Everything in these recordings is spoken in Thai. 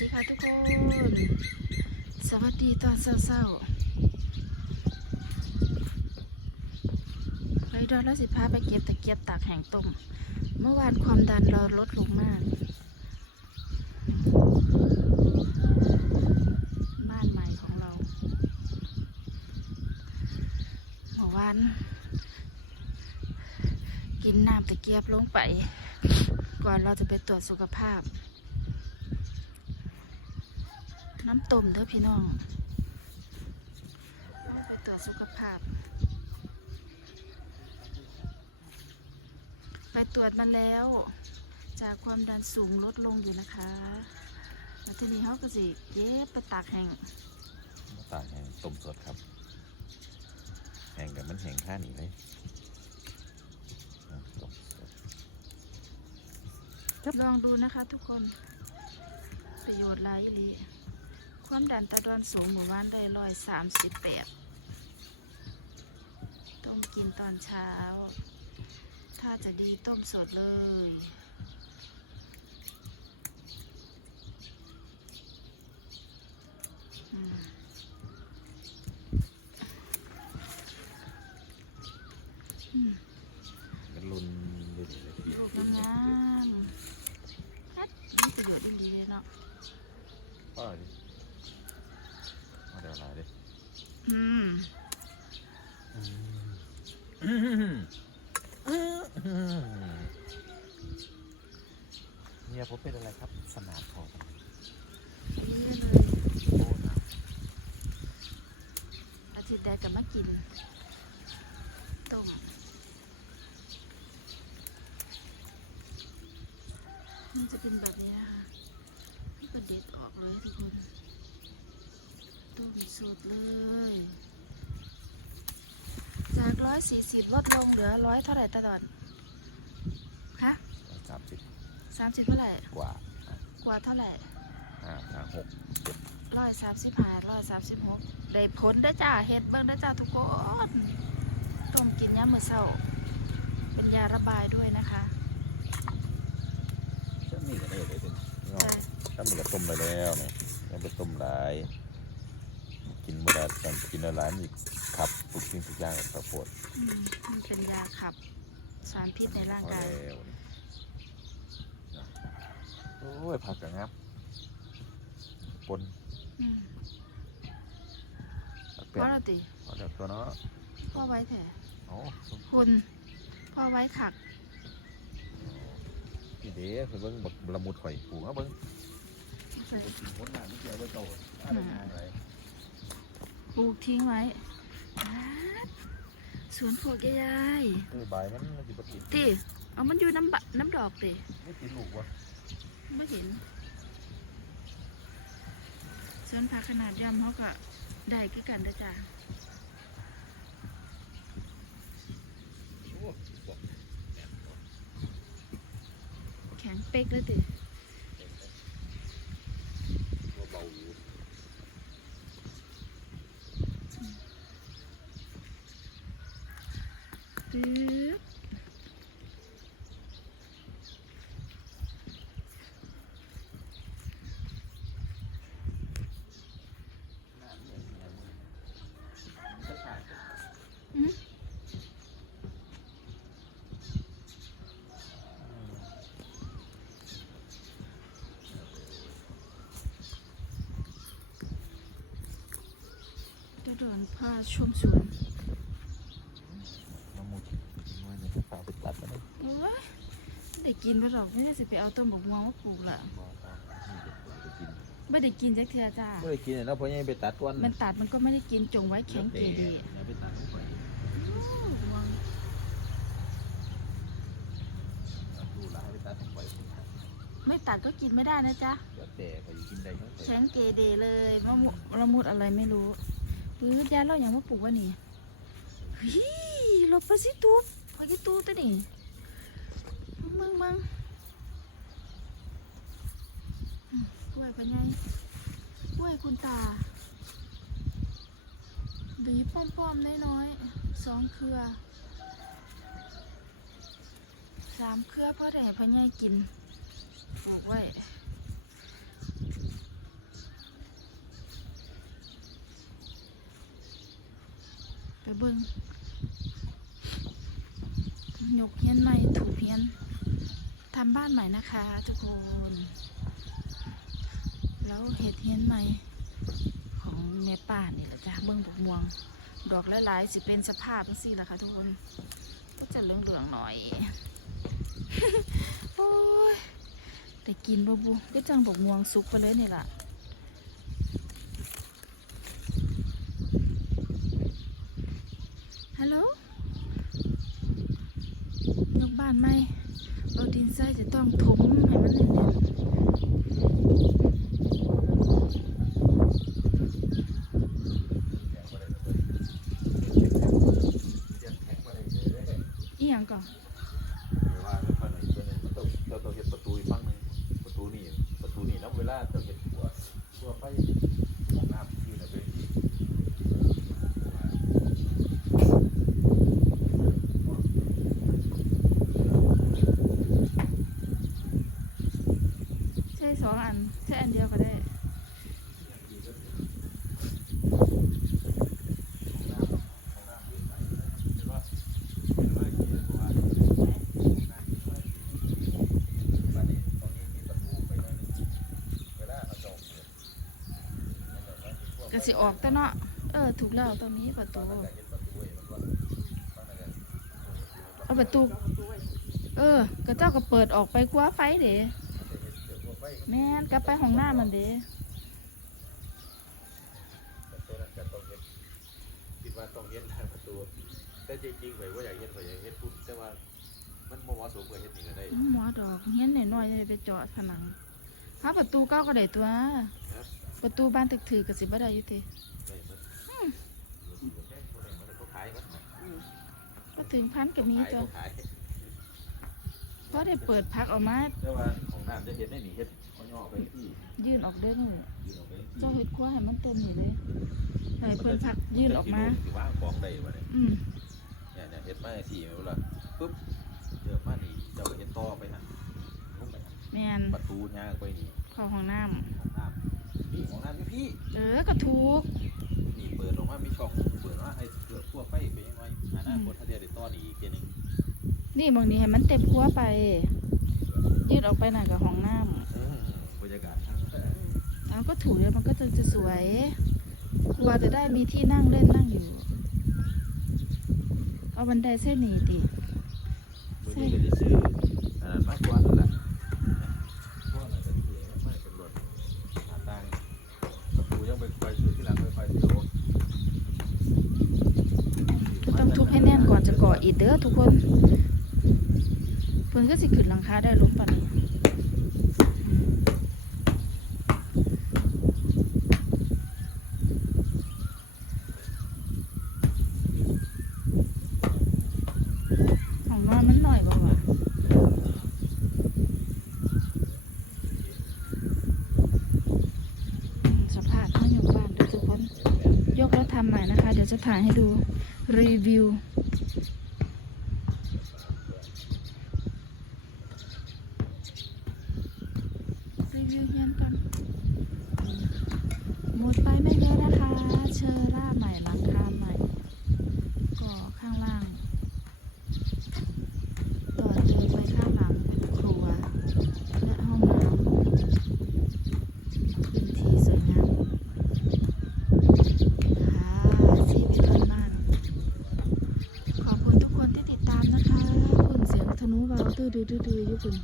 วัสดีค่ะทุกคน สวัสดีตอนเช้าๆไปดอนแล้วสิพาไปเก็บตะเกียบตากแห้งต้ม เมื่อวานความดันเราลดลงมาก บ้านใหม่ของเรา เมื่อวาน กินน้ำตะเกียบลงไป ก่อนเราจะไปตรวจสุขภาพ น้ำต้มเด้อพี่น้องไปตรวจสุขภาพ ไปตรวจมาแล้ว จากความดันสูงลดลงอยู่นะคะแล้วทีนี้เขาก็สิเย็บไปตากแห้งตากแห้งต้มสดครับ แห้งกับมันแห้งท่านี่เลยอะต้มสดลองดูนะคะทุกคน ประโยชน์หลายอีหลี ความดันตะดอนสูงหมู่บ้านได้ร้อยสามสิบแปดต้มกินตอนเช้า ถ้าจะดีต้มสดเลยอืมอืมมันรุนเลยเลยพี่ลูกงามๆฮัดมีประโยชน์ดีเลยเนาะพ่อดิพ่อเดี๋ ยวอะไรดิอืมเนี่ยผมเป็นอะไรครับ สนามคอครับนี่เลยโอ้นะอาทิตย์ใดก็มากินต้มมันจะเป็นแบบนี้นะคะประเด็ดออกเลยทุกคน ต้มสุดเลย จากร้อยสี่สิบลดลงเหลือร้อยเท่าไหร่ตะดอนฮะสามสิบสามสิบเท่าไหร่กว่ากว่าเท่าไหร่ห้าห้าหกร้อยสามสิบห้าร้อยสามสิบหกได้ผลได้อจ้าเฮ็ดเบิ่งได้อจ้าทุกคนต้มกินยามมื้อเช้าเป็นยาระบายด้วยนะคะก็มีกันได้เลยถึงใช่ถ้ามีกระต้มไปแล้วเนี่ยยังไปต้มหลาย กินเมื่อไรตอนกินอะไรมีขับทุกสิ่งทุกอย่างกับข้าวโพดอืมมันเป็นยาขับ สารพิษในร่างพอกายแล้วนี่โอ้ยผักกันครับปนอืมผักเพเปรี้ยวราะเราติพอแล้วตัวเนาะพ่อไว้แถโอ้คุณพ่อไว้ขักพี่เด้เพิ่นเบิ่งบักละมุดข่อยปลูกเอาเบิ่ง ใส่ มดน้ำเกี่ยวไว้โตอะไรอะไร ปลูกทิ้งไว้ป๊าดสวนพวกยายเออใบมันมันสิบ่ติดๆติเอามันอยู่น้ำบะน้ำดอกติไม่ติดลูกวะไม่เห็นสวนผักขนาดย่อมเขาก็ได้คือกันเด้อจ้าโอ้บอกแข็งเป๊กเลยติตัวเบาอยู่ ปึ๊บเนี่ยเนี่ยมันจะตายอืมจะโดนผ้าชุ่มสวน ละมุดน้อยเนี่ยฝากไปตัดมาเลย โอ้ย ได้กินบ่ดอกไม่ได้สิไปเอาต้นบกม่วงมาปลูกล่ะไม่ได้กินจักเทื่อจ้าไม่ได้กินแล้วเพราะยังไปตัดต้นมันตัดมันก็ไม่ได้กินจงไว้แข็งเกดีแล้วไปตัดไปม่วงดูหลายไปตัดลงไปไม่ตัดก็กินไม่ได้นะจ๊ะแต่พอกินได้แข็งเกเดเลยมะมุละมุดอะไรไม่รู้ปื้ดยาเราอย่างว่าปลูกวะนี่เฮ้ยลบไปสิตูบพอกี่ตูตัวนี่ มึงมึงกล้วยเป็นไงกล้วยคุณตาบีป้อมๆน้อยๆสองเครือสามเครือพ่อแต่พ่อใหญ่กินบอกไว้ไปเบิ่งยกเฮียนใหม่ถูเฮียน ทำบ้านใหม่นะคะ ทุกคน แล้วเห็ดเฮียนใหม่ของแม่ป่านี่แหละจ้ะเบิ่งบกม่วง ดอกหลายๆสิเป็นสภาพจังซี่แหละค่ะทุกคน ก็จะเหลืองๆหน่อย โอ้ยแต่กินบ่บูก็จังบกม่วงสุกไปเลยนี่ล่ะ ฮัลโหล ยกบ้านไหม เอาดินทรายจะต้องถมให้มันแน่นอีหยังก่อนว่าไม่ค่อน่อยตัวนึงมันต้องเราต้องเห็นประตูอีกฝั่งหนึงประตูนี่ประตูนี่แล้วเวลาเราเห็นหัวหัวไฟของน้ำที่เราไปที่ ใช่สองอัน ใช่อันเดียวก็ได้ ก็ สิออกแต่เนาะเออ ถูกแล้วตรงนี้ประตูเอาประตู เออก็เจ้าก็เปิดออกไปคว้าไฟเด้แม่นกลับไปห้องน้ามันเด้คิดว่าต้องเย็นทางประตูแต่จริงๆข่อยว่าอยากเย็นข่อยอยากเฮ็ดพุ่นแต่ว่ามันบ่เหมาะสมกับเฮ็ดนี่ก็ได้หมอดอกเฮียนหน่อยๆเลยไปเจาะผนังหาประตูเก้าก็ได้ตัวครับ ประตูบ้านตึกถือก็สิบ่ได้อยู่ติได้หมดเขาขายมันนะก็ถึงพันก็มีขายตัวเขาขายเพราะได้เปิดพักออกมา แต่ว่าของน้ำจะเห็นได้หนีเฮ็ดเขาย่อไปที่ยื่นออกเด้อนี่ยืนออกไปที่เจ้าเฮ็ดครัวให้มันเต็มนี่เลยให้เพิ่นพักยื่นออกมาสิว่างของได้บ่เนี่ยอืมเนี่ยเนี่ยเฮ็ดมาสี่ไม่รู้ล่ะปุ๊บเจอมานี่เจ้าก็เฮ็ดต่อไปหั่นลงไปหั่นแม่นประตูย่างไปนี่เข้าห้องน้ำ ของน้ำนี่ของน้ำพี่พี่เออก็ถูกนี่เปิดออกมามีช่องเปิดว่าให้เกิดพวกไฟไปยังไงอนาคตถ้าเดี๋ยวได้ต่อนี่อีกเทียหนึงนี่บางนี้ให้มันเต็มครัวไป ยืดออกไปหน่อยกับห้องน้อืมบรรยากาศทางแต่ำแล้วก็ถูเดี๋ยวมันก็จะจะสวยครัวจะได้มีที่นั่งเล่นนั่งอยู่ เอาบันไดเส้นหนีติวันนี้ก็จะซื้ออันนั้นมากกว่านั่นแหละ ต้องทุบให้แน่นก่อนจะก่ออิฐเด้อทุกคนเพิ่นก็สิขึ้นหลังคาได้ล้มปานนี้ของนอนมันหน่อยบ่วะอืมสภาพเขาอยู่บ้านเด้อทุกคน ยกแล้วทำใหม่นะคะ เดี๋ยวจะ ถ่ายให้ดูรีวิว รีวิวเฮียนกันหมดไปไม่เยอะนะคะ เชอร่าใหม่หลังคาใหม่ ก็ข้างล่าง ต่อเติมไปข้างหลังเป็นครัว และห้องน้ำพื้นที่สวยงาม ค่ะชีวิตบ้านๆขอบคุณทุกคนที่ติดตามนะคะ คุณเสียงธนูเบาตื้ อดื้อดื้อดื้ออยู่คุณ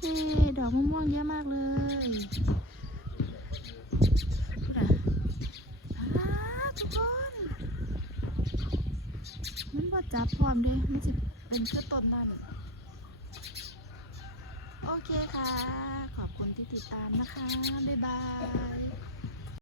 เย้ดอกมะม่วงเยอะมากเลยพูดอะทุกคน มันบ่จับพร้อมเด้มันจะเป็นเคือต้นนั่นโอเคค่ะ ขอบคุณที่ติดตามนะคะ บ๊ายบาย